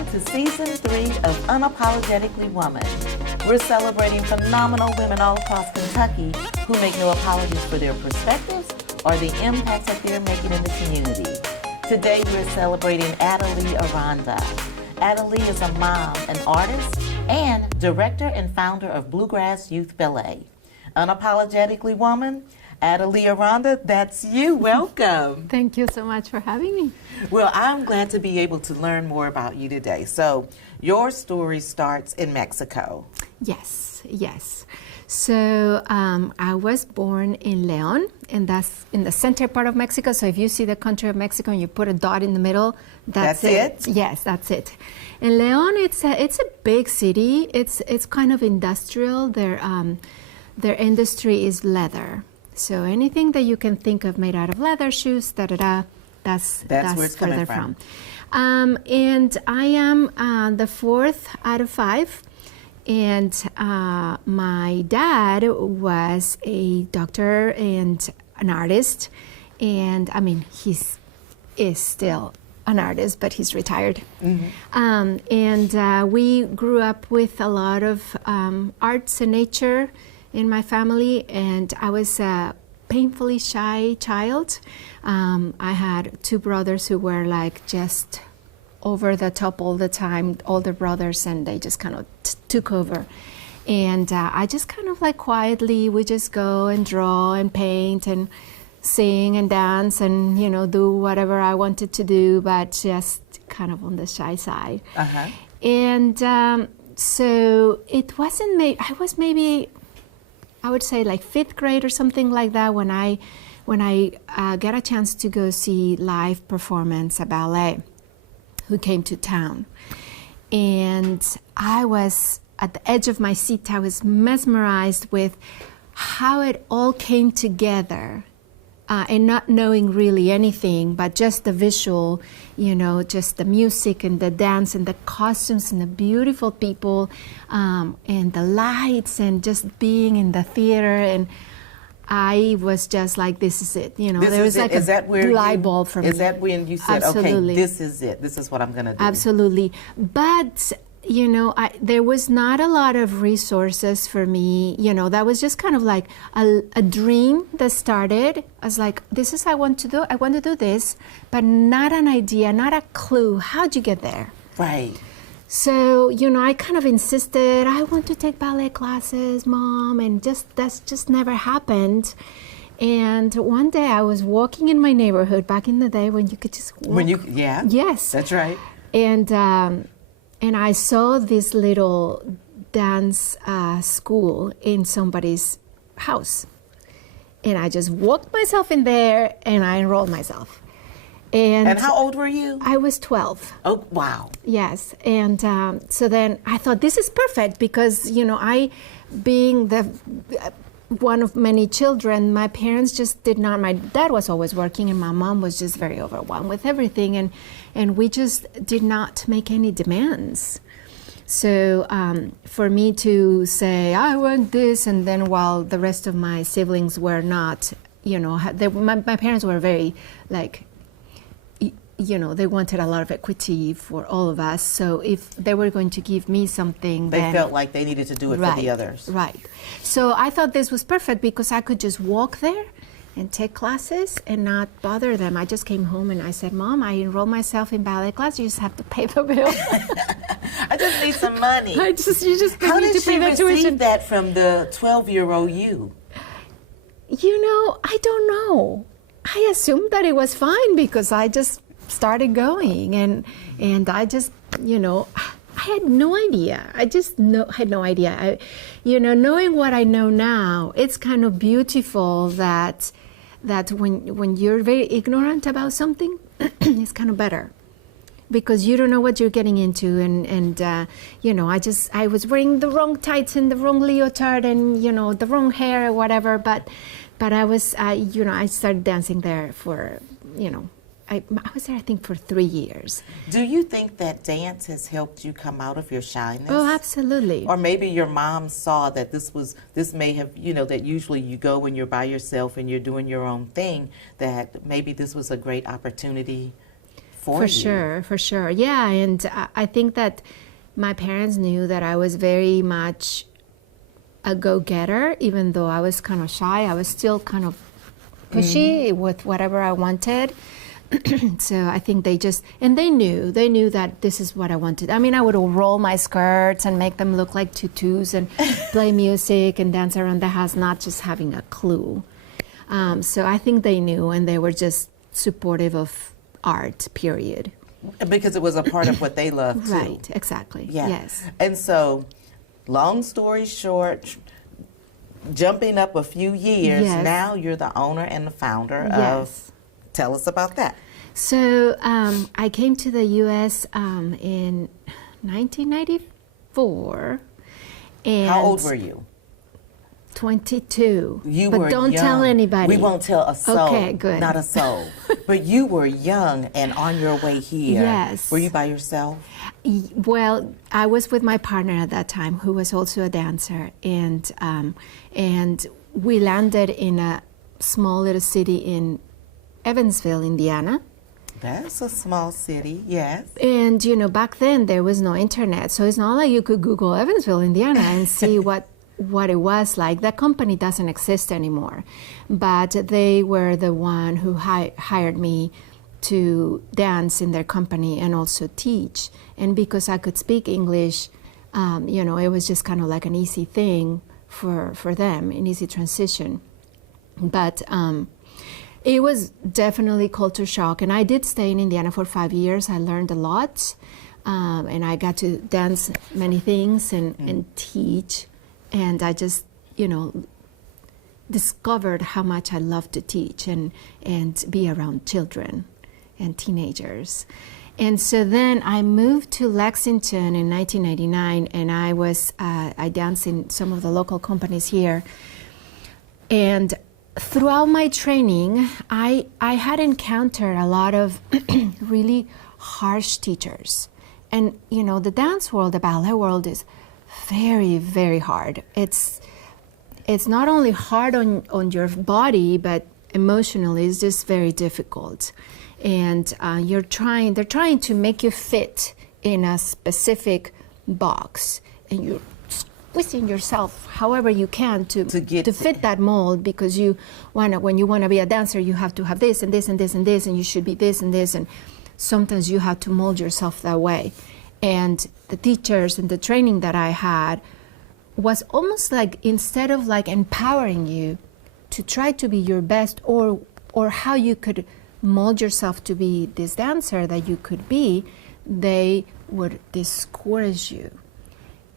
Welcome to Season 3 of Unapologetically Woman. We're celebrating phenomenal women all across Kentucky who make no apologies for their perspectives or the impact that they're making in the community. Today we're celebrating Adalhi Aranda. Adalhi is a mom, an artist, and director and founder of Bluegrass Youth Ballet. Unapologetically Woman, Adalhi Aranda, that's you. Welcome. Thank you so much for having me. Well, I'm glad to be able to learn more about you today. So, your story starts in Mexico. Yes. So, I was born in León, and that's in the center part of Mexico. So, if you see the country of Mexico and you put a dot in the middle, that's it. Yes, that's it. In León, it's a big city. It's kind of industrial. Their industry is leather. So anything that you can think of made out of leather, shoes, that's where it's coming from. And I am the fourth out of five. And my dad was a doctor and an artist. And I mean, is still an artist, but he's retired. Mm-hmm. And we grew up with a lot of arts and nature in my family, and I was a painfully shy child. I had two brothers who were like just over the top all the time, older brothers, and they just kind of took over. And I just kind of like quietly would just go and draw and paint and sing and dance and, do whatever I wanted to do, but just kind of on the shy side. Uh-huh. And so it wasn't I was maybe, I would say like fifth grade or something like that when I got a chance to go see live performance a ballet who came to town. And I was at the edge of my seat. I was mesmerized with how it all came together. And not knowing really anything, but just the visual, just the music and the dance and the costumes and the beautiful people and the lights and just being in the theater. And I was just like, this is it. There was like a light bulb for me. Is that when you said, Absolutely. Okay, this is it. This is what I'm going to do? Absolutely. But there was not a lot of resources for me. That was just kind of like a dream that started. I was like, this is what I want to do. I want to do this, but not an idea, not a clue. How'd you get there? Right. So, I kind of insisted, I want to take ballet classes, Mom, and that's just never happened. And one day I was walking in my neighborhood back in the day when you could just walk. Yeah. Yes. That's right. And I saw this little dance school in somebody's house. And I just walked myself in there and I enrolled myself. And how old were you? I was 12. Oh, wow. Yes. And so then I thought, this is perfect because, I, being the one of many children, my parents just did not, my dad was always working and my mom was just very overwhelmed with everything. And we just did not make any demands. So for me to say, I want this, and then while the rest of my siblings were not, my parents were very like, they wanted a lot of equity for all of us. So if they were going to give me something, they felt like they needed to do it for the others. Right. So I thought this was perfect because I could just walk there and take classes and not bother them. I just came home and I said, Mom, I enrolled myself in ballet class. You just have to pay the bill. I just need some money. You just How need did to pay the she receive tuition. that from the 12-year-old you? I don't know. I assumed that it was fine because I just started going and I just, I had no idea. I just had no idea. Knowing what I know now, it's kind of beautiful that when you're very ignorant about something, it's kind of better because you don't know what you're getting into. And I was wearing the wrong tights and the wrong leotard and, the wrong hair or whatever. But I started dancing there for, I was there, I think, for 3 years. Do you think that dance has helped you come out of your shyness? Oh, absolutely. Or maybe your mom saw that this may have, that usually you go when you're by yourself and you're doing your own thing, that maybe this was a great opportunity For sure, for sure. Yeah, and I think that my parents knew that I was very much a go-getter, even though I was kind of shy. I was still kind of pushy with whatever I wanted. So I think they knew that this is what I wanted. I mean, I would roll my skirts and make them look like tutus and play music and dance around the house, not just having a clue. So I think they knew, and they were just supportive of art, period. Because it was a part of what they loved too. Right, exactly. Yeah. Yes. And so, long story short, jumping up a few years, Yes. now you're the owner and the founder Yes. of, tell us about that. So I came to the U.S. In 1994. And How old were you? 22. You but were don't young. tell anybody. We won't tell a soul. Okay, good. Not a soul. But you were young and on your way here. Yes. Were you by yourself? Well, I was with my partner at that time, who was also a dancer, and we landed in a small little city in Evansville, Indiana. That's a small city, yes. And back then there was no internet, so it's not like you could Google Evansville, Indiana, and see what it was like. That company doesn't exist anymore, but they were the one who hired me to dance in their company and also teach. And because I could speak English, it was just kind of like an easy thing for them, an easy transition. But it was definitely culture shock. And I did stay in Indiana for 5 years. I learned a lot, and I got to dance many things and teach. And I just, discovered how much I love to teach and be around children and teenagers. And so then I moved to Lexington in 1999, and I danced in some of the local companies here. And throughout my training, I had encountered a lot of really harsh teachers. And, the dance world, the ballet world is very, very hard. It's not only hard on your body, but emotionally it's just very difficult. And they're trying to make you fit in a specific box, and you're squeezing yourself however you can to fit that mold, because when you want to be a dancer, you have to have this and this and this and this, and you should be this and this, and sometimes you have to mold yourself that way. And the teachers and the training that I had was almost like, instead of like empowering you to try to be your best, or how you could mold yourself to be this dancer that you could be, they would discourage you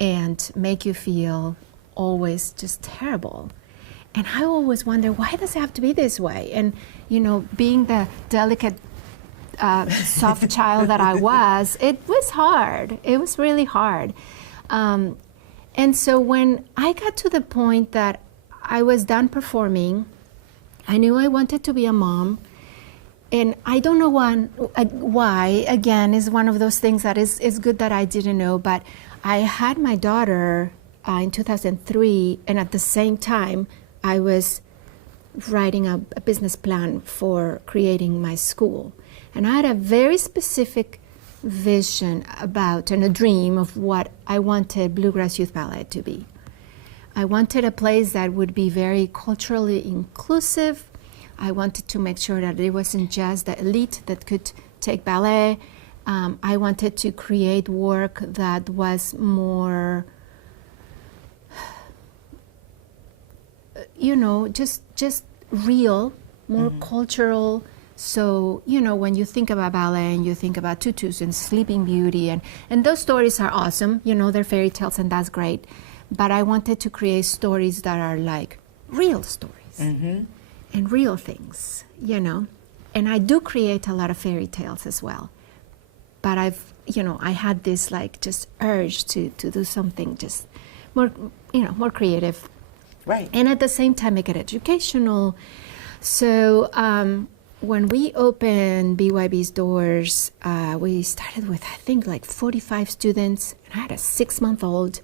and make you feel always just terrible. And I always wonder, why does it have to be this way? And being the delicate soft child that I was, it was hard. It was really hard. And so when I got to the point that I was done performing, I knew I wanted to be a mom. And I don't know why, again, is one of those things that is good that I didn't know, but I had my daughter in 2003, and at the same time, I was writing a business plan for creating my school. And I had a very specific vision about, and a dream of what I wanted Bluegrass Youth Ballet to be. I wanted a place that would be very culturally inclusive. I wanted to make sure that it wasn't just the elite that could take ballet. I wanted to create work that was more, just real, more cultural. So, when you think about ballet and you think about tutus and Sleeping Beauty, and those stories are awesome, they're fairy tales, and that's great. But I wanted to create stories that are like real stories and real things, And I do create a lot of fairy tales as well. But I had this like just urge to do something just more, more creative. Right. And at the same time, make it educational. So when we opened BYB's doors, we started with, I think, like 45 students. And I had a 6-month-old.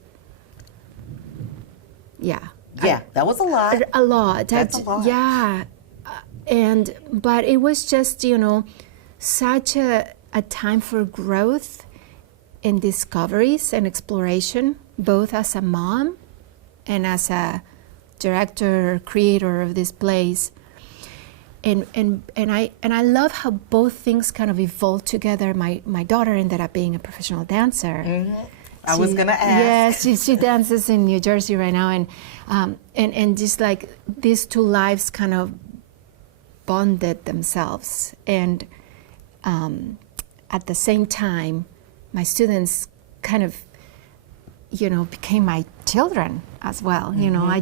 Yeah. Yeah, that was a lot. A lot. That's a lot. Yeah. But it was just, such a a time for growth and discoveries and exploration, both as a mom and as a director, creator of this place. And I love how both things kind of evolved together. My daughter ended up being a professional dancer. Mm-hmm. I was gonna ask. Yes, she dances in New Jersey right now, and just like these two lives kind of bonded themselves, and at the same time, my students kind of, became my children as well. Mm-hmm.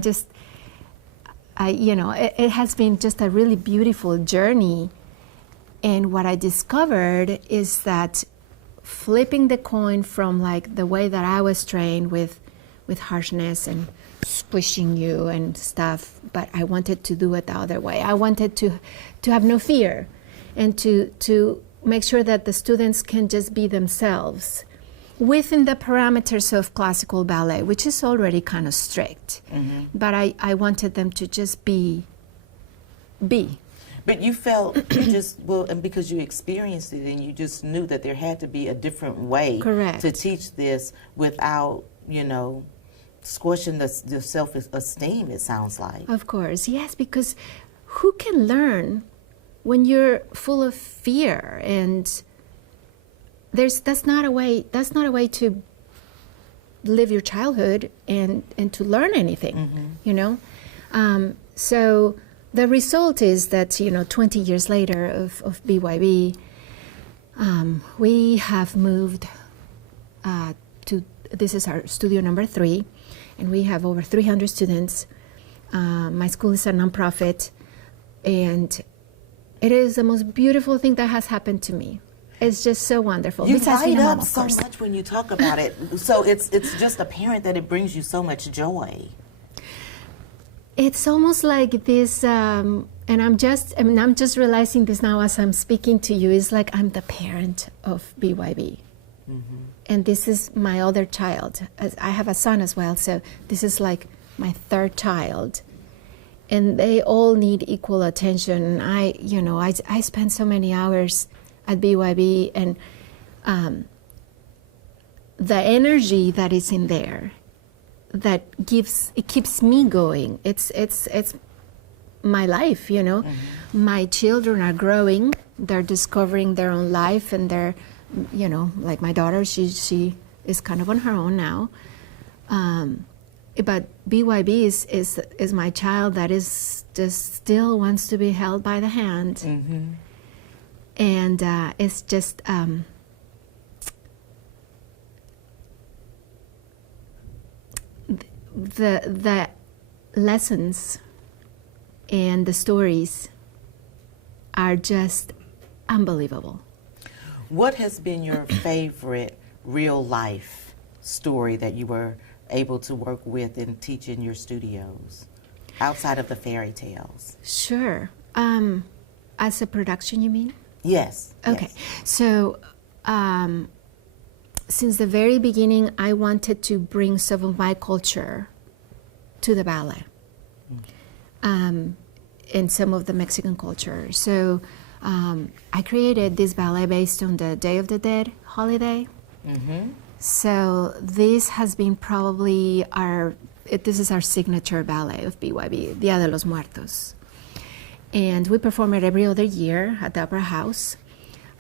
It has been just a really beautiful journey. And what I discovered is that flipping the coin from like the way that I was trained with harshness and squishing you and stuff, but I wanted to do it the other way. I wanted to have no fear and to make sure that the students can just be themselves within the parameters of classical ballet, which is already kind of strict. Mm-hmm. But I wanted them to just be. But you felt and because you experienced it and you just knew that there had to be a different way Correct. to teach this without, squashing the self-esteem, it sounds like. Of course, yes, because who can learn when you're full of fear? And that's not a way to live your childhood and to learn anything, Mm-hmm. So the result is that 20 years later of BYB, we have moved to, this is our studio number 3, and we have over 300 students. My school is a nonprofit, and it is the most beautiful thing that has happened to me. It's just so wonderful. You Besides light being a mom, up of so course. much when you talk about it. So it's just apparent that it brings you so much joy. It's almost like this, and I'm just realizing this now as I'm speaking to you. It's like I'm the parent of BYB, Mm-hmm. and this is my other child. I have a son as well, so this is like my third child, and they all need equal attention. I spend so many hours at BYB, and the energy that is in there, that keeps me going. It's my life, Mm-hmm. My children are growing, they're discovering their own life, and they're, like my daughter, she is kind of on her own now. But BYB is my child that is just still wants to be held by the hand. Mm-hmm. And it's just the lessons and the stories are just unbelievable. What has been your favorite real life story that you were able to work with and teach in your studios, outside of the fairy tales? Sure. As a production, you mean? Yes. Okay. Yes. So, since the very beginning, I wanted to bring some of my culture to the ballet, and some of the Mexican culture. So, I created this ballet based on the Day of the Dead holiday. Mm-hmm. So this has been probably this is our signature ballet of BYB, Dia de los Muertos. And we perform it every other year at the Opera House.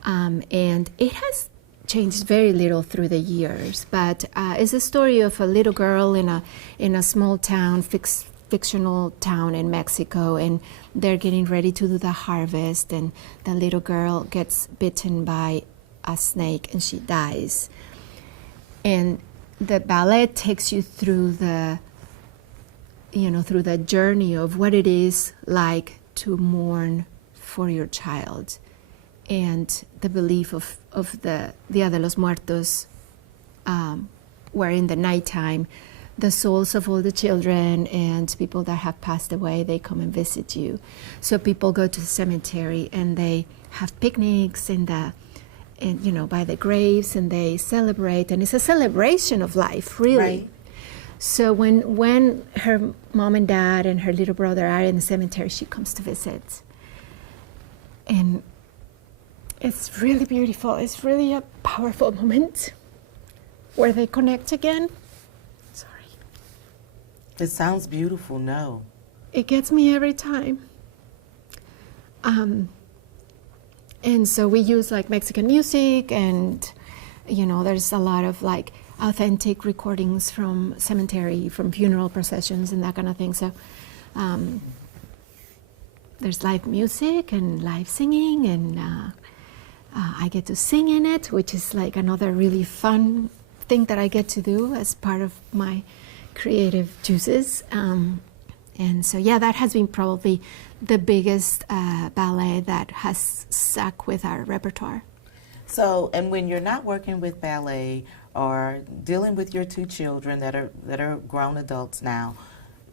And it has changed very little through the years, but it's a story of a little girl in a small town, fictional town in Mexico, and they're getting ready to do the harvest, and the little girl gets bitten by a snake and she dies. And the ballet takes you through the journey of what it is like to mourn for your child, and the belief of the Dia de los Muertos, where in the nighttime, the souls of all the children and people that have passed away, they come and visit you. So people go to the cemetery and they have picnics by the graves, and they celebrate, and it's a celebration of life, really. Right. So when her mom and dad and her little brother are in the cemetery, she comes to visit. And It's really beautiful. It's really a powerful moment where they connect again. Sorry. It sounds beautiful, no. It gets me every time. And so we use like Mexican music, and there's a lot of like authentic recordings from cemetery, from funeral processions and that kind of thing. So there's live music and live singing, and I get to sing in it, which is like another really fun thing that I get to do as part of my creative juices. And so, yeah, that has been probably the biggest ballet that has stuck with our repertoire. So, and when you're not working with ballet or dealing with your two children that are grown adults now,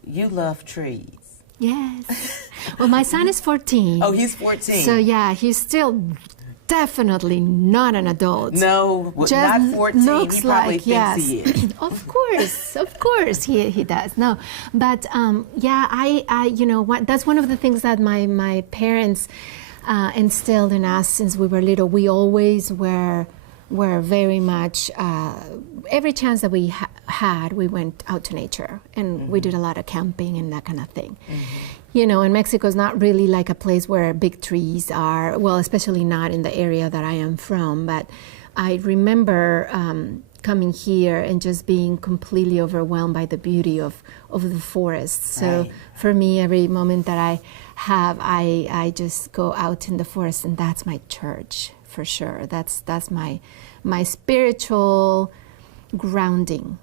you love trees. Yes. Well, my son is 14. Oh, he's 14. So, yeah, he's still definitely not an adult. No, not 14. Looks He probably like, thinks yes. he is. Of course, he does. No, but yeah, I that's one of the things that my parents instilled in us since we were little. We always were very much every chance that we had, we went out to nature, and we did a lot of camping and that kind of thing. And Mexico is not really like a place where big trees are, well, especially not in the area that I am from. But I remember coming here and just being completely overwhelmed by the beauty of the forest. So Right. for me, every moment that I have, I just go out in the forest, and that's my church for sure. That's my spiritual grounding.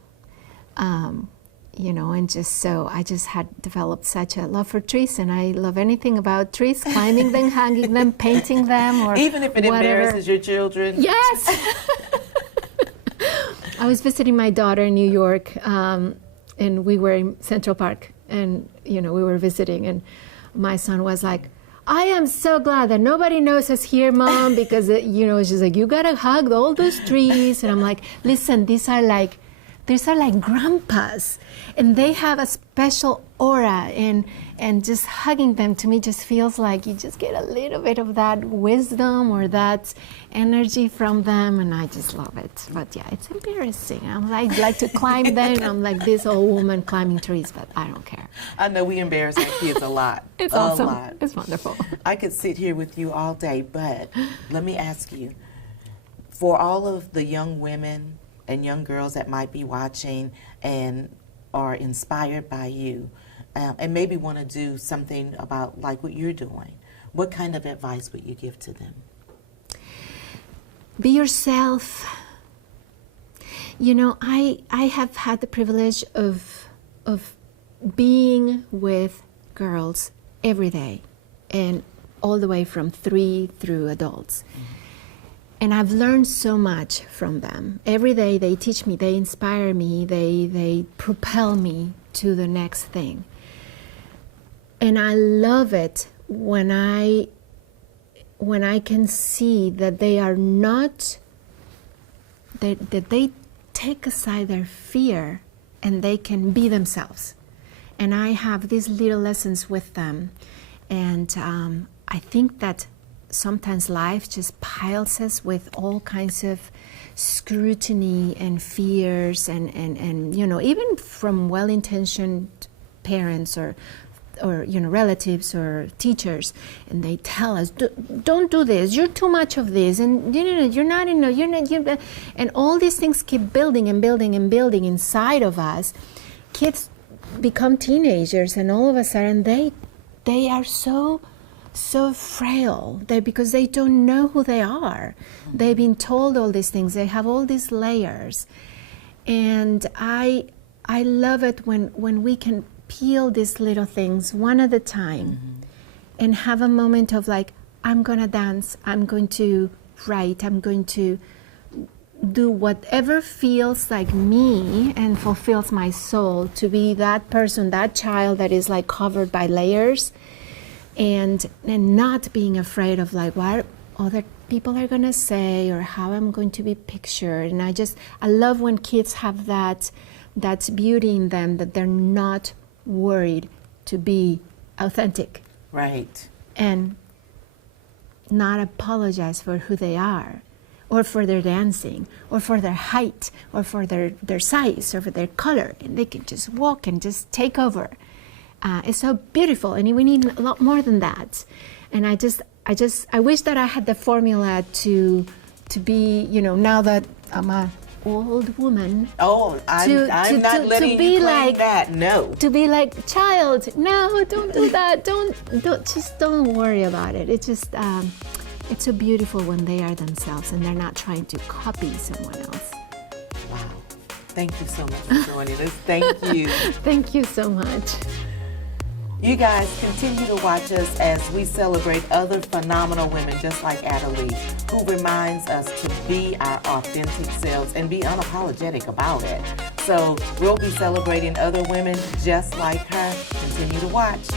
And just so I just had developed such a love for trees, and I love anything about trees, climbing them, hanging them, painting them, or Even if it whatever. embarrasses your children? Yes! I was visiting my daughter in New York, and we were in Central Park, and, we were visiting, and my son was like, I am so glad that nobody knows us here, Mom, because, she's like, you gotta hug all those trees. And I'm like, listen, these are like grandpas, and they have a special aura, and just hugging them to me just feels like you just get a little bit of that wisdom or that energy from them, and I just love it. But yeah, it's embarrassing. I'm like to climb them. I'm like this old woman climbing trees, but I don't care. I know we embarrass our kids a lot. It's a awesome. lot. It's wonderful. I could sit here with you all day, but let me ask you, for all of the young women and young girls that might be watching and are inspired by you, and maybe want to do something about like what you're doing, what kind of advice would you give to them? Be yourself. I have had the privilege of being with girls every day, and all the way from 3 through adults. And I've learned so much from them. Every day they teach me, they inspire me, they propel me to the next thing. And I love it when I can see that they are not, that they take aside their fear and they can be themselves. And I have these little lessons with them. And I think that sometimes life just piles us with all kinds of scrutiny and fears, and even from well-intentioned parents or relatives or teachers, and they tell us, don't do this, you're too much of this, and you're not, and all these things keep building and building and building inside of us. Kids become teenagers, and all of a sudden they are so frail, because they don't know who they are. They've been told all these things, they have all these layers, and I love it when we can peel these little things one at a time, and have a moment of like, I'm gonna dance, I'm going to write, I'm going to do whatever feels like me and fulfills my soul, to be that person, that child that is like covered by layers, and not being afraid of like what other people are gonna say or how I'm going to be pictured. And I love when kids have that beauty in them, that they're not worried to be authentic. Right. And not apologize for who they are, or for their dancing, or for their height, or for their size, or for their color, and they can just walk and just take over. It's so beautiful, and we need a lot more than that. And I wish that I had the formula to be, now that I'm a old woman. Oh, I'm not letting you claim that. No. To be like, child, no, don't do that. Don't worry about it. It's just, it's so beautiful when they are themselves and they're not trying to copy someone else. Wow. Thank you so much for joining us. Thank you. Thank you so much. You guys continue to watch us as we celebrate other phenomenal women just like Adalhi, who reminds us to be our authentic selves and be unapologetic about it. So we'll be celebrating other women just like her. Continue to watch.